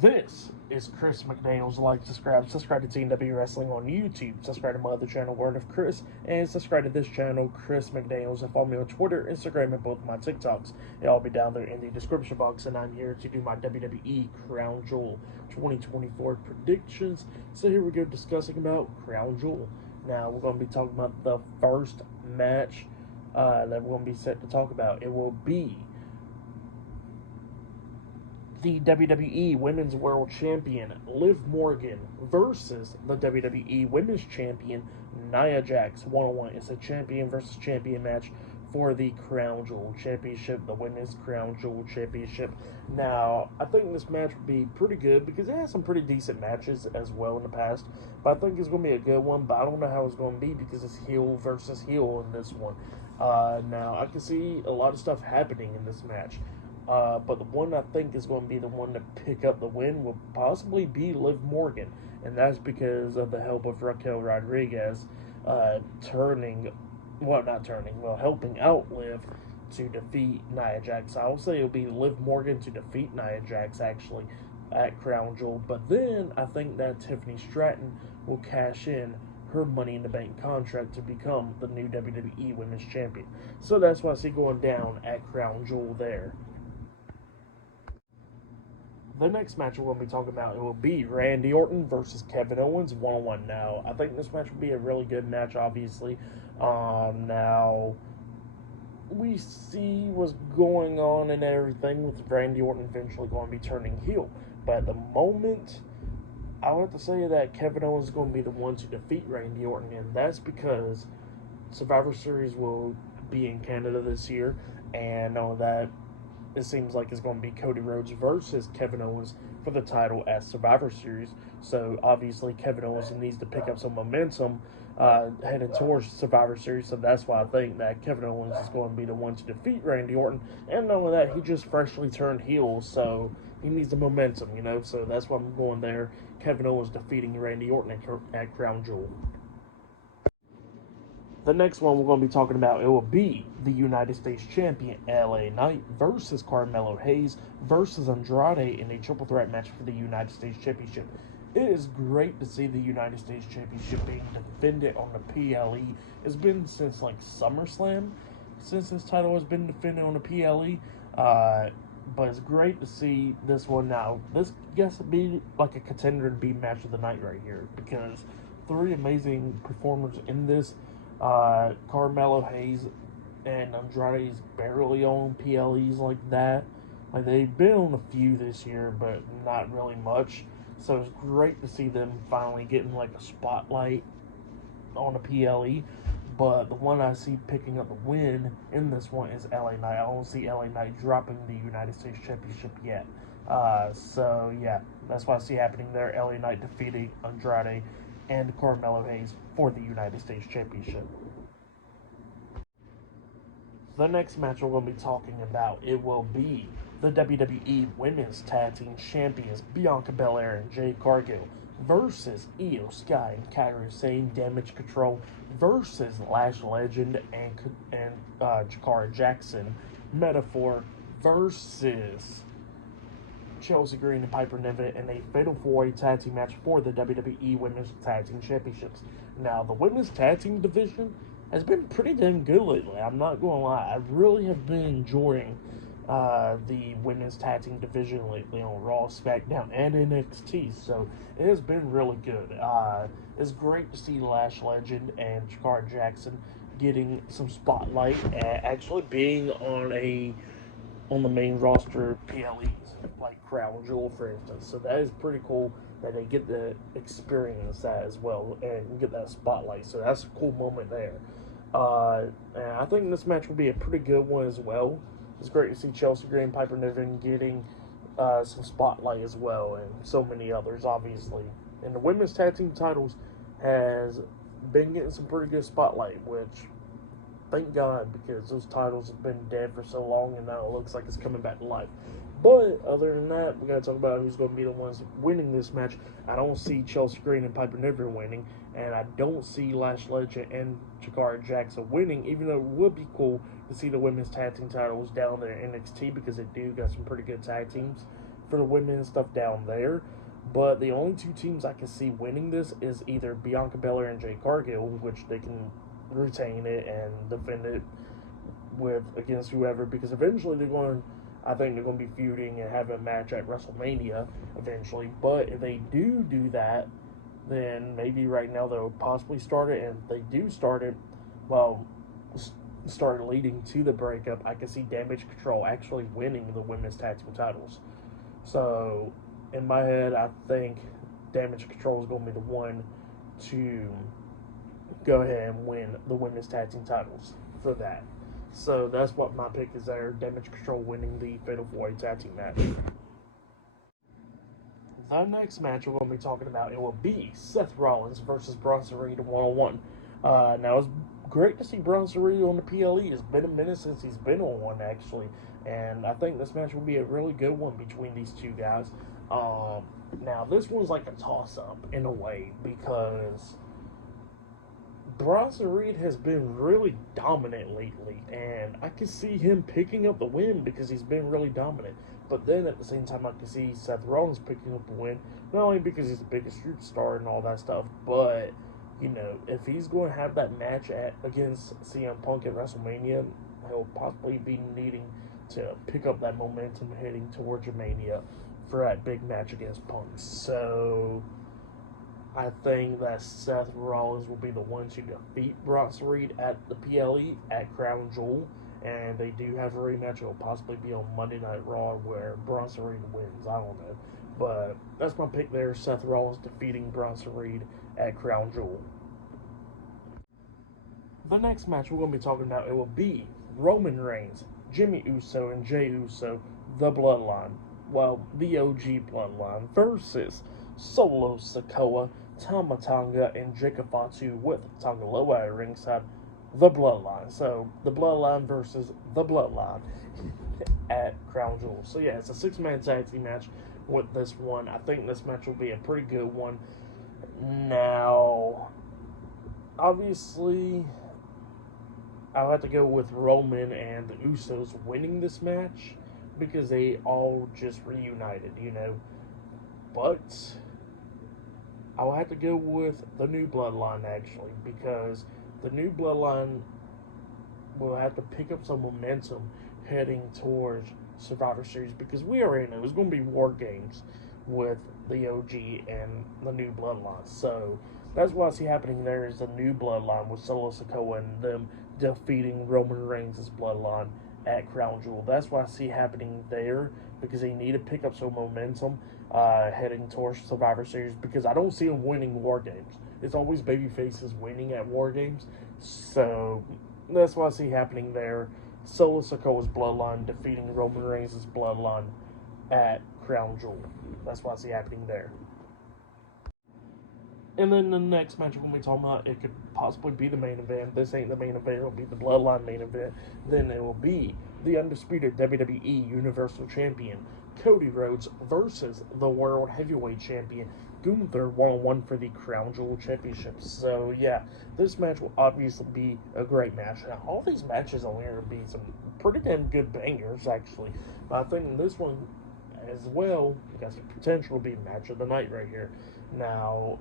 This is Chris McDaniels. Like, subscribe to TNW Wrestling on YouTube. Subscribe to my other channel, Word of Chris, and subscribe to this channel, Chris McDaniels, and follow me on Twitter, Instagram, and both of my TikToks. It'll all be down there in the description box, and I'm here to do my WWE Crown Jewel 2024 predictions. So here we go, discussing about Crown Jewel. Now, we're going to be talking about the first match that we're going to be set to talk about. It will be the WWE Women's World Champion Liv Morgan versus the WWE Women's Champion Nia Jax. 1-on-1. It's a champion versus champion match for the Crown Jewel Championship, the Women's Crown Jewel Championship. Now, I think this match would be pretty good because it has some pretty decent matches as well in the past. But I think it's going to be a good one, but I don't know how it's going to be because it's heel versus heel in this one. Now, I can see a lot of stuff happening in this match. But the one I think is going to be the one to pick up the win will possibly be Liv Morgan. And that's because of the help of Raquel Rodriguez helping out Liv to defeat Nia Jax. I will say it'll be Liv Morgan to defeat Nia Jax, actually, at Crown Jewel. But then I think that Tiffany Stratton will cash in her Money in the Bank contract to become the new WWE Women's Champion. So that's what I see going down at Crown Jewel there. The next match we're going to be talking about, it will be Randy Orton versus Kevin Owens 1-on-1. Now, I think this match will be a really good match, obviously. Now, we see what's going on and everything with Randy Orton eventually going to be turning heel. But at the moment, I would have to say that Kevin Owens is going to be the one to defeat Randy Orton, and that's because Survivor Series will be in Canada this year, and on that, it seems like it's going to be Cody Rhodes versus Kevin Owens for the title at Survivor Series. So obviously Kevin Owens needs to pick up some momentum heading towards Survivor Series. So that's why I think that Kevin Owens is going to be the one to defeat Randy Orton. And not only that, he just freshly turned heel, so he needs the momentum, you know. So that's why I'm going there. Kevin Owens defeating Randy Orton at Crown Jewel. The next one we're going to be talking about, it will be the United States Champion LA Knight versus Carmelo Hayes versus Andrade in a triple threat match for the United States Championship. It is great to see the United States Championship being defended on the PLE. It's been since like SummerSlam since this title has been defended on the PLE. But it's great to see this one now. This gets to be like a contender to be match of the night right here because three amazing performers in this. Carmelo Hayes and Andrade's barely on PLEs like that. Like, they've been on a few this year, but not really much. So it's great to see them finally getting like a spotlight on a PLE. But the one I see picking up the win in this one is LA Knight. I don't see LA Knight dropping the United States Championship yet. So yeah, that's what I see happening there. LA Knight defeating Andrade and Carmelo Hayes for the United States Championship. The next match we're going to be talking about, it will be the WWE Women's Tag Team Champions Bianca Belair and Jade Cargill versus Io Sky and Kairi Sane Damage Control versus Lash Legend and Jakara Jackson Metaphor versus Chelsea Green and Piper Niven in a Fatal 4-Way Tag Team match for the WWE Women's Tag Team Championships. Now, the Women's Tag Team division has been pretty damn good lately. I'm not going to lie. I really have been enjoying the Women's Tag Team division lately on Raw, SmackDown, and NXT. So, it has been really good. It's great to see Lash Legend and Jakara Jackson getting some spotlight and actually being on the main roster PLEs, like Crown Jewel, for instance. So that is pretty cool that they get to experience that as well and get that spotlight. So that's a cool moment there. And I think this match will be a pretty good one as well. It's great to see Chelsea Green and Piper Niven getting some spotlight as well, and so many others, obviously. And the women's tag team titles has been getting some pretty good spotlight, which, thank God, because those titles have been dead for so long, and now it looks like it's coming back to life. But other than that, we got to talk about who's going to be the ones winning this match. I don't see Chelsea Green and Piper Niven winning, and I don't see Lash Legend and Jakara Jackson winning, even though it would be cool to see the women's tag team titles down there in NXT because they do got some pretty good tag teams for the women's stuff down there. But the only two teams I can see winning this is either Bianca Belair and Jade Cargill, which they can retain it and defend it with against whoever, because eventually I think they're going to be feuding and have a match at WrestleMania eventually. But if they do that, then maybe right now they'll possibly start it, and if they do start it, well, start leading to the breakup, I can see Damage Control actually winning the women's tag team titles. So in my head, I think Damage Control is going to be the one to go ahead and win the women's tag team titles for that. So that's what my pick is there. Damage Control winning the Fatal 4-Way tag team match. The next match we're going to be talking about, it will be Seth Rollins versus Bronson Reed one-on-one. Now, it's great to see Bronson Reed on the PLE. It's been a minute since he's been on one, actually. And I think this match will be a really good one between these two guys. Now, this one's like a toss-up in a way, because Bronson Reed has been really dominant lately, and I can see him picking up the win because he's been really dominant. But then at the same time, I can see Seth Rollins picking up the win, not only because he's the biggest superstar and all that stuff, but, you know, if he's going to have that match against CM Punk at WrestleMania, he'll possibly be needing to pick up that momentum heading towards Mania for that big match against Punk. So I think that Seth Rollins will be the one to defeat Bronson Reed at the PLE at Crown Jewel, and they do have a rematch. It'll possibly be on Monday Night Raw where Bronson Reed wins. I don't know, but that's my pick there. Seth Rollins defeating Bronson Reed at Crown Jewel. The next match we're going to be talking about, it will be Roman Reigns, Jimmy Uso, and Jey Uso, the Bloodline. Well, the OG Bloodline versus Solo Sikoa, Tama Tonga, and Jacob Fatu with Tonga Loa at ringside, the Bloodline. So, the Bloodline versus the Bloodline at Crown Jewel. So, yeah, it's a 6-man tag team match with this one. I think this match will be a pretty good one. Now, obviously, I'll have to go with Roman and the Usos winning this match because they all just reunited, you know. But I'll have to go with the New Bloodline, actually, because the New Bloodline will have to pick up some momentum heading towards Survivor Series, because we already know it's going to be War Games with the OG and the New Bloodline. So that's what I see happening there, is the New Bloodline with Solo Sikoa and them defeating Roman Reigns' Bloodline at Crown Jewel. That's what I see happening there, because they need to pick up some momentum heading towards Survivor Series, because I don't see them winning War Games. It's always baby faces winning at War Games. So that's what I see happening there. Solo Sikoa's Bloodline defeating Roman Reigns' Bloodline at Crown Jewel. That's what I see happening there. And then the next match we're going to be talking about, it could possibly be the main event. This ain't the main event. It'll be the Bloodline main event. Then it will be the undisputed WWE Universal Champion, Cody Rhodes, versus the World Heavyweight Champion, Gunther, one-on-one for the Crown Jewel Championship. So, yeah, this match will obviously be a great match. Now, all these matches on here will be some pretty damn good bangers, actually. But I think this one as well has the potential to be match of the night right here. Now,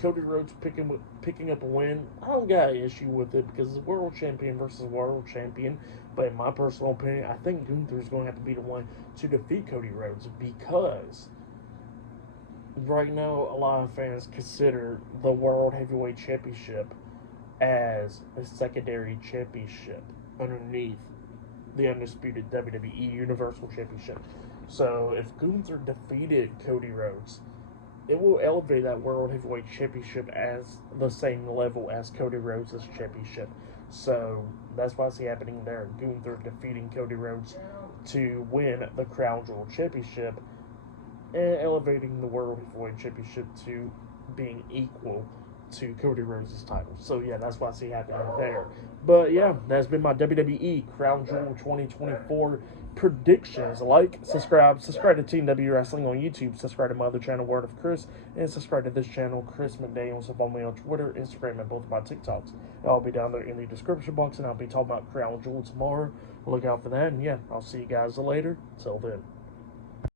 Cody Rhodes picking up a win, I don't got an issue with it, because it's world champion versus world champion. But in my personal opinion, I think Gunther's going to have to be the one to defeat Cody Rhodes, because right now a lot of fans consider the World Heavyweight Championship as a secondary championship underneath the undisputed WWE Universal Championship. So if Gunther defeated Cody Rhodes, it will elevate that World Heavyweight Championship as the same level as Cody Rhodes' championship. So that's what I see happening there. Gunther defeating Cody Rhodes to win the Crown Jewel Championship and elevating the World Heavyweight Championship to being equal to Cody Rhodes' title. So yeah, that's what I see happening there. But yeah, that's been my WWE Crown Jewel 2024 predictions. Like, subscribe to Team W Wrestling on YouTube, subscribe to my other channel, Word of Chris, and subscribe to this channel, Chris McDaniels. Follow me on Twitter, Instagram, and both of my TikToks. I'll be down there in the description box, and I'll be talking about Crown Jewel tomorrow. Look out for that, and yeah, I'll see you guys later. Till then.